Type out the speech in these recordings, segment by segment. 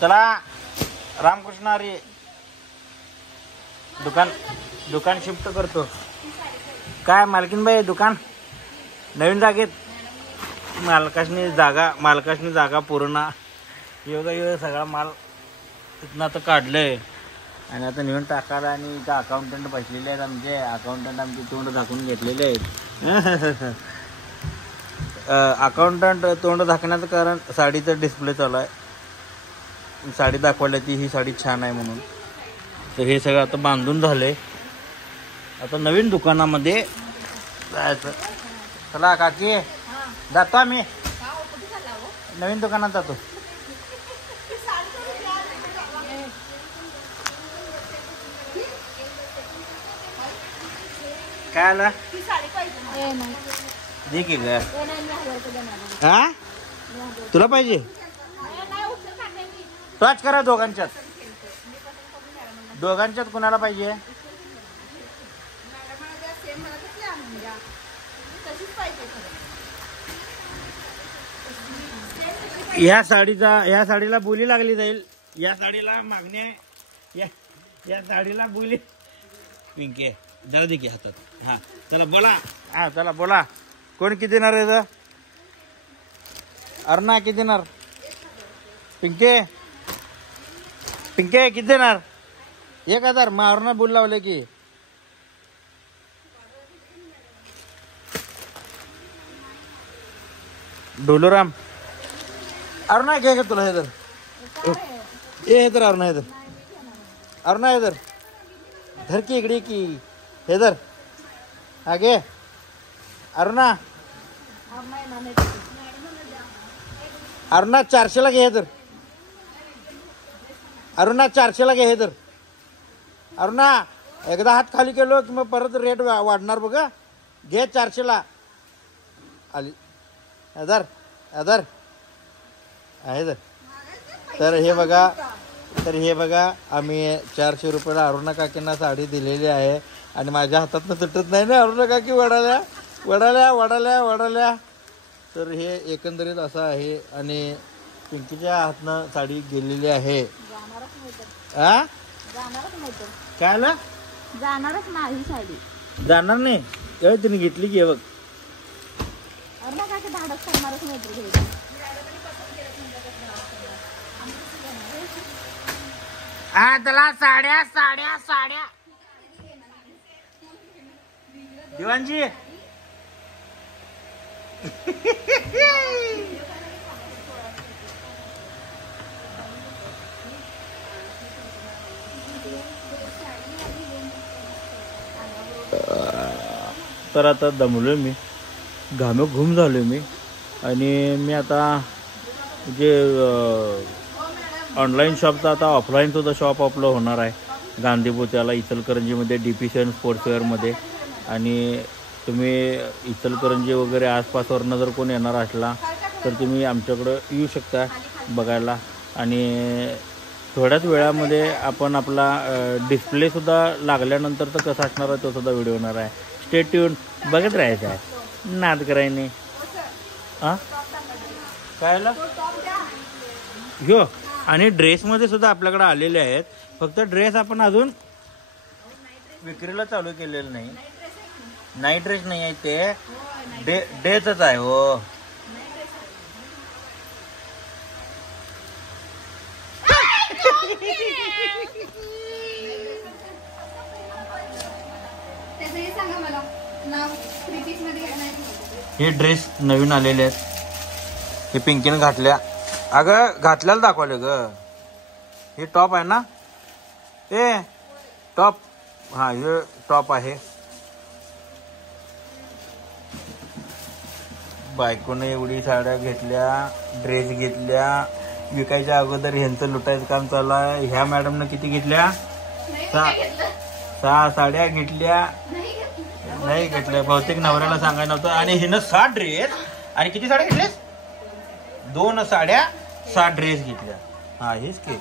चला रामकृष्ण हरी. दुकान शिफ्ट करतो. काय मालकीनबाई दुकान नवीन जागेत मालकाशनी जागा पूर्ण योगा सगळा माल तिथनं आता काढलंय आणि आता नेऊन टाकायला. आणि इथं अकाउंटंट बसलेले आहेत. आमचे अकाउंटंट आमचे तोंड झाकून घेतलेले आहेत. अकाउंटंट तोंड झाकण्याचं कारण साडीचं डिस्प्ले चालू आहे. साडी दाखवली ती ही साडी छान आहे म्हणून. तर हे सगळं आता बांधून झाले. आता नवीन दुकानामध्ये जायचं. चला काकी जातो आम्ही नवीन दुकानात जातो. काय आलं दे की ग. हा तुला पाहिजे टच करा दोघांच्यात कुणाला पाहिजे. या साडीला बोली लागली जाईल. या साडीला मागणी आहे. या साडीला बोली पिंके जरा दे की हातात. हा चला बोला. हा चला बोला. कोण किती देणार आहे. अरुणा किती देणार. पिंके किती देणार. 1000. मग अरुणा बोल लावले की डोलोराम. अरुणा घे का तुला. हे तर अरुणा हे धर की इकडे की हे धर. हा घे अरुणा. 400ला घे. हे तर अरुणा 400ला घे. हे तर अरुणा एकदा हात खाली केलो की मग परत रेट वाढणार बघ. घे 400ला आली. धर आहे तर हे बघा आम्ही 400 रुपयाला अरुणा काकींना साडी दिलेली आहे. आणि माझ्या हातातनं तुटत नाही ना. अरुणा काकी वडाल्या. तर हे एकंदरीत असं आहे. आणि पिंकीच्या हातनं साडी गेलेली आहे. हा काय आलं. जाणारच नाही साडी. जाणार नाही. तिने घेतली की बघ. धाडस करणारच नाही. हा त्याला साड्या दिवाणजी. तर आता दमलोय मी. घाम झालोय मी. आणि मी आता जे ऑनलाईन शॉपचा आता ऑफलाईन सुद्धा शॉप आपलं होणार आहे गांधीपुत्याला इचलकरंजीमध्ये DP7 स्पोर्ट्सवेअरमध्ये. आणि तुम्ही इचलकरंजी वगैरे आसपासवरनं जर कोण येणार असला तर तुम्ही आमच्याकडं येऊ शकता बघायला. आणि थोड्याच वेळामध्ये आपण आपला डिस्प्लेसुद्धा लागल्यानंतर तर कसं असणार आहे तो सुद्धा व्हिडिओ होणार आहे. स्टे ट्यून बघत राहायचं आहे. नाद करायने. हां काय आलं ह्यो. आणि ड्रेसमध्ये सुद्धा आपल्याकडे आलेले आहेत. फक्त ड्रेस आपण अजून विक्रीला चालू केलेलं नाही. नाईट ड्रेस नाही आहे ते डेचच आहे. हो हे ड्रेस नवीन आलेले आहेत. हे पिंकीने घातल्या. अगं घातल्याला दाखवले ग. हे टॉप आहे ना. हे टॉप. हा हे टॉप आहे. बायकोने एवढी साड्या घेतल्या, ड्रेस घेतल्या. विकायच्या अगोदर ह्यांचं लुटायचं काम चालू आहे. ह्या मॅडमनं किती घेतल्या. 6 साड्या घेतल्या. नाही घेतल्या. बहुतेक नवऱ्याला सांगायला नव्हतं. आणि हिनं 6 ड्रेस आणि किती साड्या घेतल्यास. 2 साड्या 6 ड्रेस घेतल्या. हा हेच की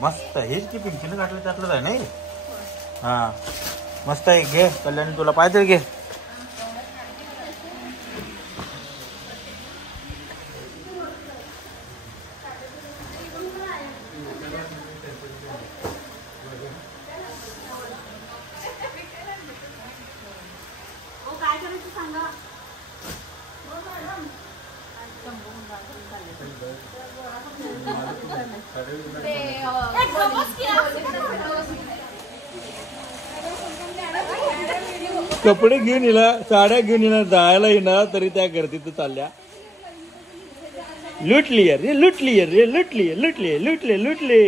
मस्त. हेच की पिंकीनं घातलं त्यातलंच आहे नाही. हा मस्त आहे. घे कल्याणी तुला पाहिजे घे. कपडे घेऊन येणार, साड्या घेऊन येणार, जायला येणार तरी त्या गर्दीत चालल्या. लुटली रे, लुटली रे, लुटली लुटली लुटले लुटले.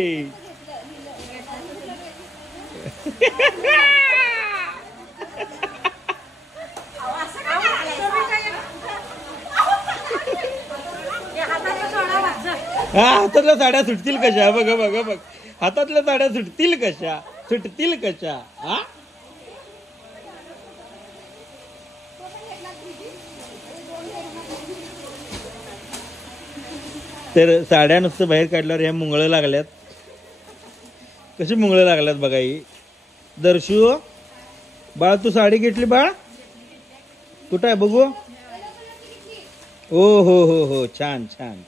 हा, हातातल्या साड्या सुटतील कशा? बघा बघा बघ, हातातल्या साड्या सुटतील कशा? सुटतील कशा? हा, तर साड्या नुसतं बाहेर काढल्यावर ह्या मुंगळं लागल्यात. कशी मुंगळं लागल्यात बघा ही. दर्शू बाळ, तू साडी घेतली बाळ? कुठं आहे बघू? हो हो हो हो, छान छान.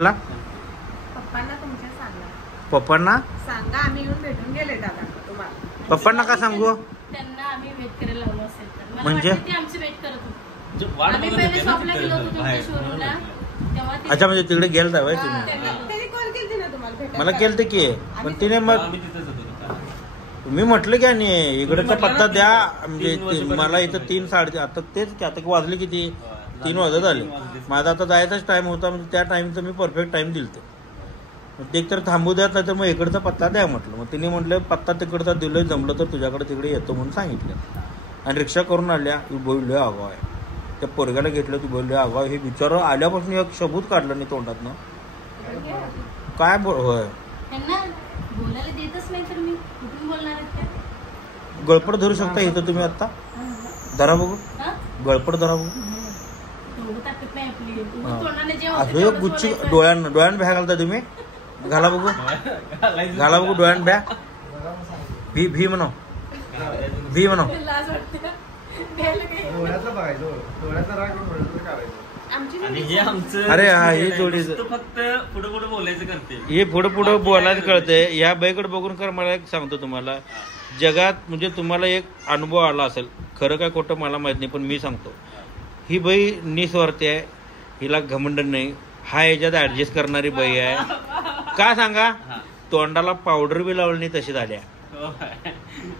पप्पांना तुमच्या सांगा. पप्पांना सांगा, आम्ही येऊन भेटून गेले दादा तुम्हाला. पप्पांना का सांगू? त्यांना आम्ही वेट करायला लावलं असेल तर. मला म्हणजे? वाटतं ते आमची वेट करत होते. आम्ही पहिले शॉपला गेलो होतो तुमच्या शोरूमला, तेव्हा ते अच्छा, म्हणजे तिकडे गेलता व्हय तुम्ही? त्यांनी कॉल केली ना तुम्हाला भेटायला. मला केलते की, पण तिने मग मी म्हटलं की आणि इकडचा पत्ता द्या. म्हणजे मला इथं 3 साडे आता तेच की, आता वाजले किती? 3 वाजत आले. माझा आता जायचाच टाइम होता, म्हणजे त्या टाइमचा मी परफेक्ट टाइम दिलतो. ते एक तर थांबू द्यात, नाही तर मग इकडचा पत्ता द्या म्हटलं. मग तिने म्हटलं पत्ता तिकडचा दिलोय, जमलं तर तुझ्याकडे तिकडे येतो म्हणून सांगितलं. आणि रिक्षा करून आल्या. ती बोलले आगाव आहे. त्या पोरग्याला घेतलं, ती बोलले आगाव. हे बिचार आल्यापासून एक शब्द काढलं नाही तोंडातनं. काय होय, त्यांना बोलायला देतच नाही तर मी कुठून बोलणार आहेत त्या? गळपड धरू शकता इथं तुम्ही आता? धरा बघू, हा? गळपड धरा बघू. तेवढं ताकद नाही आपली. हा. तोंडाने जे होतं असं तेवढंच गुच्ची बोलायचं. डोळ्यात भ्या घालता तुम्ही? घाला बघू, घाला बघू डोळ्यात भ्या. भी म्हणो, भी म्हणो. लाज वाटते. द्यायला काही. आणि हे आमचं अरे हा, ही जोडी नुसतं फक्त पुढे पुढे बोलायचं करते. हे पुढं पुढं बोलायला कळतंय. या बाईकडे बघून कर. मला एक सांगतो तुम्हाला, जगात म्हणजे तुम्हाला एक अनुभव आला असेल, खरं काय खोटं मला माहित नाही, पण मी सांगतो, ही बाई निस्वार्थी आहे, हिला घमंड नाही. हा याच्यात ऍडजस्ट करणारी बाई आहे. का सांगा? तोंडाला पावडर बी लावली नाही तशी झाल्या.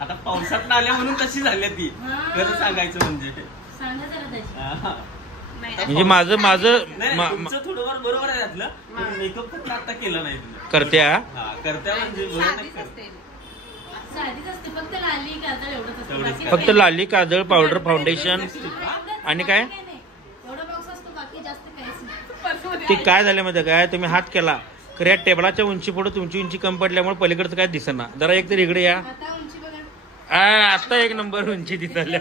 आता पावसात आल्या म्हणून तशी झाली ती. खरं सांगायचं म्हणजे सांगा जरा त्याची. हा. म्हणजे माझं नाही, तुमचं थोडंफार बरोबर आहे त्यातलं, पण मेकअप फक्त आता केला नाही तुम्ही. करत्या. हा, करत्या म्हणजे बरोबर नाही करत. साधीच असते, फक्त लाली काजळ एवढंच असतं. तेवढंच. बाकी फक्त काही लाली, काजळ, पावडर, फाउंडेशन एवढंच. आणि काय? बाकी काही नाही. एवढा बॉक्स असतो, बाकी जास्त काहीच नाही. ते काय झालं माहिती काय, तुम्ही हात केला खऱ्या टेबलाच्या उंची पुढे तुमची उंची कमी पडल्यामुळे पलीकडचं काय दिसेना. जरा एक तरी इकडे या. आता उंची बघा. आता 1 नंबर उंची दिसल्या.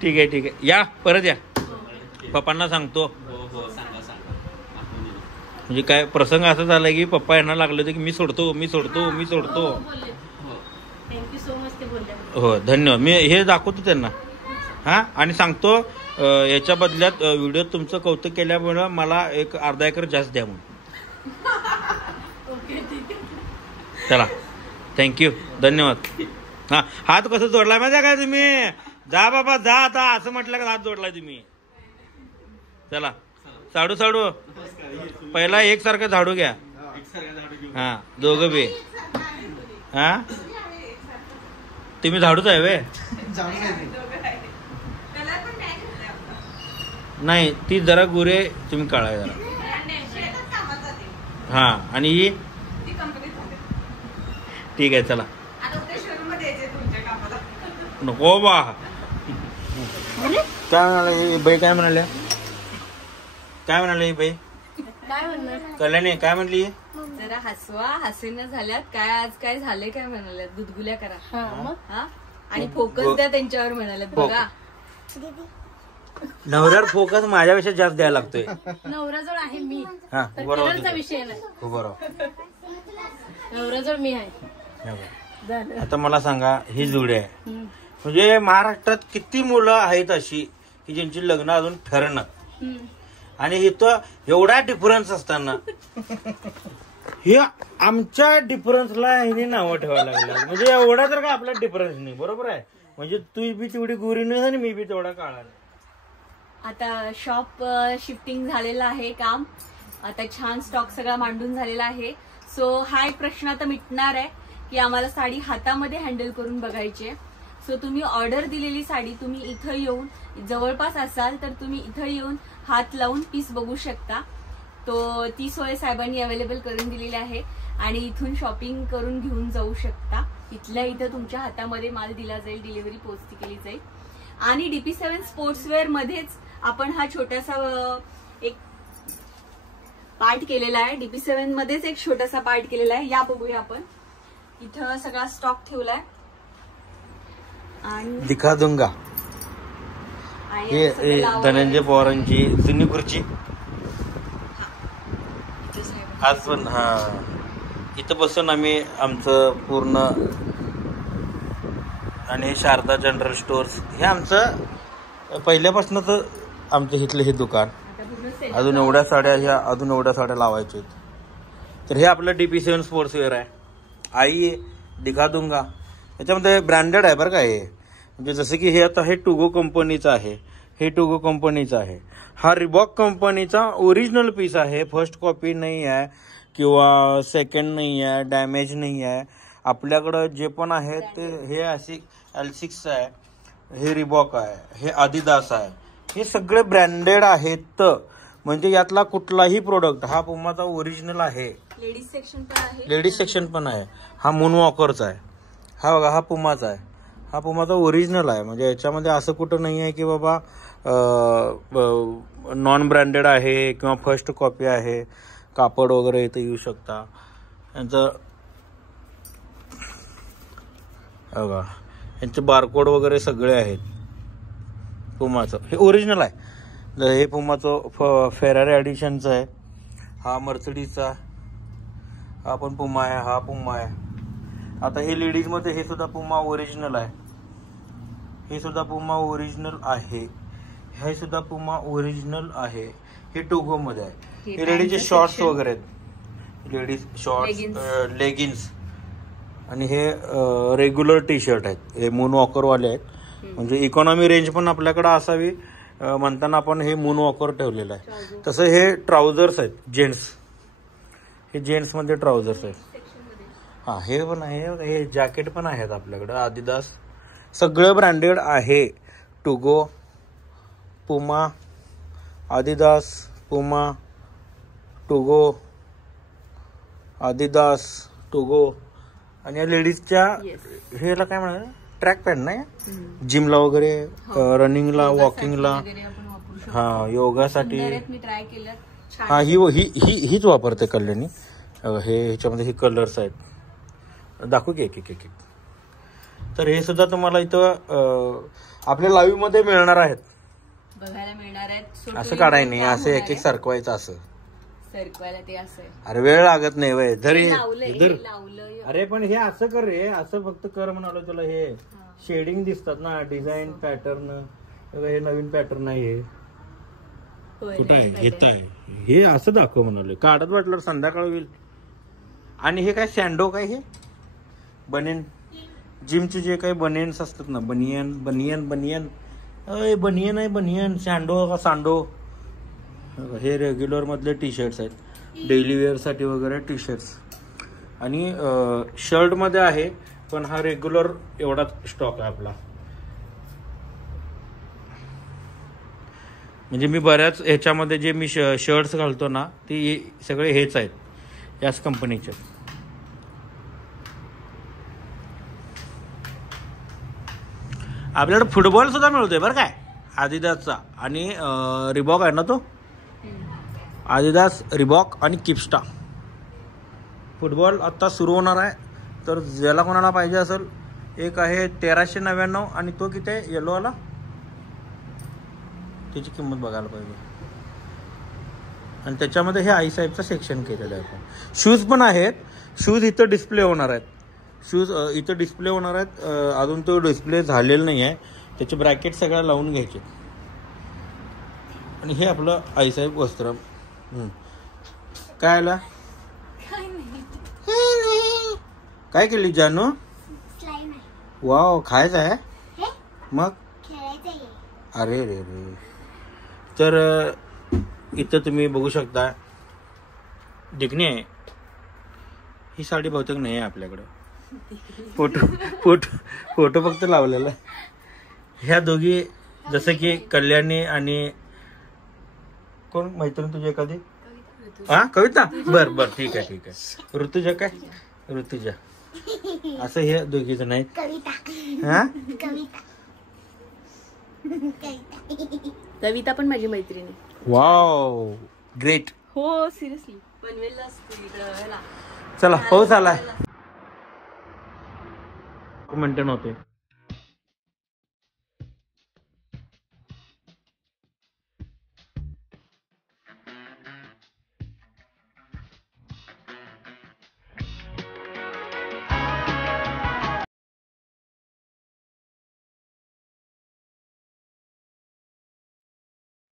ठीक आहे ठीक आहे, या परत या. पप्पांना सांगतो. हो हो, सांगा सांगा. आपण येऊ. म्हणजे काय प्रसंग असा झाला की पप्पा यांना लागले होते की मी सोडतो मी सोडतो मी सोडतो. हो, बोलले. हो. थँक्यू सो मच ते बोलले. हो धन्यवाद. मी हे दाखवतो त्यांना. हा, आणि सांगतो याच्या बदल्यात व्हिडिओ तुमचं कौतुक केल्यामुळे मला एक अर्धा एकर जास्त द्या म्हणून. ओके, ठीक आहे. चला, थँक्यू, धन्यवाद. हा, हात कसं जोडलाय माहिती आहे काय तुम्ही? जा बाबा जा आता, असं म्हटलं का हात जोडलाय तुम्ही? चला, साडू साडू पहिला एकसारखं झाडू घ्या. एकसारखं झाडू घेऊ. हा, दोघं बी. हा, तुम्ही झाडूच आहे वे? नाही, ती जरा गुरे, तुम्ही काळा जरा. हा, आणि ही ठीक आहे. चला, नको बा. काय म्हणाले ही बाई? काय म्हणाल्या? काय म्हणाले ही बाई? काय म्हणणार? कल्याणी काय म्हणली? जरा हसवा, हसीना झाल्यात. काय आज काय झाले काय म्हणाल्यात? गुदगुल्या करा. हा, मग हा, आणि फोकस द्या त्यांच्यावर म्हणाल्यात. बघा, नवऱ्यावर फोकस माझ्यापेक्षा जास्त द्यायला लागतोय. नवराजवळ आहे मी. हा, तर बरोबर. कलरचा विषय नाही. हो, बरोबर. नवराजवळ मी आहे. हे बघ. झालं. आता मला सांगा, ही जोडी आहे, हम्म. म्हणजे महाराष्ट्रात किती मुलं आहेत अशी की ज्यांची लग्न अजून ठरणार, हम्म. आणि इथं एवढा डिफरन्स असताना हे आमच्या डिफरन्सला हिने नावं ठेवायला लागलं. म्हणजे एवढा तर का आपला डिफरन्स नाही, बरोबर आहे? म्हणजे तू बी तेवढी गोरी नाही आणि मी बी तेवढा काळा नाही. आता शॉप शिफ्टिंग झालेलं आहे काम. आता छान स्टॉक सगळा मांडून झालेला आहे. सो हा एक प्रश्न आता मिटणार आहे की आम्हाला साडी हातामध्ये हँडल करून बघायची आहे. सो तुम्ही ऑर्डर दिलेली साडी तुम्ही इथं येऊन, जवळपास असाल तर तुम्ही इथं येऊन हात लावून पीस बघू शकता. तो ती सोय साहेबांनी अवेलेबल करून दिलेली आहे आणि इथून शॉपिंग करून घेऊन जाऊ शकता. इथल्या इथं तुमच्या हातामध्ये माल दिला जाईल, डिलिव्हरी पोस्ट केली जाईल. आणि DP7 स्पोर्ट्सवेअर मध्येच आपण हा छोटासा एक पार्ट केलेला आहे. DP7 मध्येच एक छोटासा पार्ट केलेला आहे. या बघूया आपण. इथं सगळा स्टॉक ठेवलाय आणि दिखा दूंगा. हे धनंजय पवारांची जुनी खुर्ची. आज पण हा इथं बसून आम्ही आमचं पूर्ण, आणि शारदा जनरल स्टोअर्स हे आमचं पहिल्यापासूनच आमचं इथलं हे दुकान. अजून एवढ्या साड्या लावायच्या आहेत. तर हे आपलं DP7 स्पोर्ट्सवेअर आहे. आई दिखा दूंगा. याच्यामध्ये ब्रँडेड आहे बरं का हे. म्हणजे जसं की हे आता हे टुगो कंपनीचं आहे. हा रिबॉक कंपनीचा ओरिजिनल पीस आहे. फर्स्ट कॉपी नाही आहे किंवा सेकंड नाही आहे, डॅमेज नाही आहे. आपल्याकडं जे पण आहे ते हे अशी L6 आहे, हे रिबॉक आहे, हे आदिदास आहे. हे सगळे ब्रँडेड आहेत. म्हणजे यातला कुठलाही प्रोडक्ट हा पुमाचा ओरिजिनल आहे. लेडीज सेक्शन पण आहे. हा मूनवॉकरचा आहे. हा बघा, हा पुमाचा आहे. हा पुमाचा ओरिजिनल आहे. म्हणजे याच्यामध्ये असं कुठं नाही आहे की बाबा नॉन ब्रँडेड आहे किंवा फर्स्ट कॉपी आहे. कापड वगैरे इथं येऊ शकता. यांचं बघा, यांचे बारकोड वगैरे सगळे आहेत. पुमाचं हे ओरिजिनल आहे. हे पुमाचं फेरारी एडिशनचं आहे. हा मर्सिडीजचा, हा पण पुमा आहे, हा पुमा आहे. आता हे लेडीजमध्ये हे सुद्धा पुमा ओरिजिनल आहे. हे सुद्धा पुमा ओरिजिनल आहे. हे सुद्धा पुमा ओरिजिनल आहे. हे टोगोमध्ये आहे. हे लेडीजचे शॉर्ट्स वगैरे आहेत. Ladies shorts, leggings. आणि हे रेग्युलर टी शर्ट आहेत. हे मूनवॉकरवाले आहेत. म्हणजे इकॉनॉमी रेंज पण आपल्याकडे असावी म्हणताना आपण हे मूनवॉकर ठेवलेलं आहे. तसं हे ट्राउझर्स आहेत जेंट्स. हे जेंट्समध्ये ट्राउझर्स आहेत. हा हे पण आहे. हे जॅकेट पण आहेत आपल्याकडे. आदिदास सगळं ब्रँडेड आहे. टुगो, पुमा, आदिदास, पुमा, टुगो, आदिदास, टुगो. आणि या लेडीजच्या हेला काय म्हणा, ट्रॅक पॅन्ट नाही, जिमला वगैरे, रनिंगला, वॉकिंगला, हा योगासाठी. हा हीच वापरते कल्याणी. हे ह्याच्यामध्ये हे कलर्स आहेत. दाखवू की एक एक एक. तर हे सुद्धा तुम्हाला इथं आपल्या लाईव्ह मध्ये मिळणार आहेत, बघायला मिळणार आहेत. असं काढाय नाही, असं एक एक सरकवायचं. असं सरकवायला ते असं. अरे वेळ लागत नाही वय जरी. अरे पण हे असं कर रे, असं फक्त कर म्हणालो तुला. हे शेडिंग दिसतात ना, डिझाईन पॅटर्न. हे नवीन पॅटर्न आहे. हे कुठं आहे, घेत आहे. हे असं दाखव म्हणाले. काढत वाटलं संध्याकाळ होईल. आणि हे काय सँडो, काय हे बनियन, जिमचे जे काही बनियन्स असतात ना, बनियन बनियन बनियन बनियन आहे. बनियन सँडो का सांडो. हे रेग्युलर मधले टी शर्ट्स आहेत. डेली वेअर साठी वगैरे टी शर्ट्स. आणि शर्ट मध्ये आहे, पण हा रेग्युलर एवढाच स्टॉक आहे आपला. म्हणजे मी बऱ्याच ह्याच्यामध्ये जे मी शर्ट्स घालतो ना, ती सगळे हेच आहेत, याच कंपनीचे. आपल्याकडे फुटबॉल सुद्धा मिळतोय बरं काय, आदिदासचा. आणि रिबॉक आहे ना तो, आदिदास, रिबॉक आणि किपस्टा. फुटबॉल आता सुरू होणार आहे. तर ज्याला कोणाला पाहिजे असेल, एक आहे 1399 आणि तो किती आहे येलोवाला, त्याची किंमत बघायला पाहिजे. आणि त्याच्यामध्ये हे आईसाहेबचं सेक्शन केलेलं आहे. शूज पण आहेत. शूज इथं डिस्प्ले होणार आहेत. इथं डिस्प्ले होणार आहेत. अजून तो डिस्प्ले झालेला नाही आहे. त्याचे ब्रॅकेट सगळ्या लावून घ्यायचे. आणि हे आपलं आईसाहेब वस्त्र. काय आला, काय केली जानू? वाव, खायचं आहे मग. अरे रे रे, तर इथं तुम्ही बघू शकता डिकणी आहे. ही साडी बहुतेक नाही आहे आपल्याकडं. फोटो फोटो फोटो फक्त लावलेला आहे. ह्या दोघी जसं की कल्याणी आणि कोण मैत्रीण तुझी एखादी? हा कविता. बर बर ठीक आहे. ऋतुजा काय? ऋतुजा. असं हे दोघी जण आहेत. हा कविता पण माझी मैत्रीण आहे. Wow great. हो सिरियसली पनवेलला असते इकडं. चला पाऊस आलाय. मिनिटं नव्हते.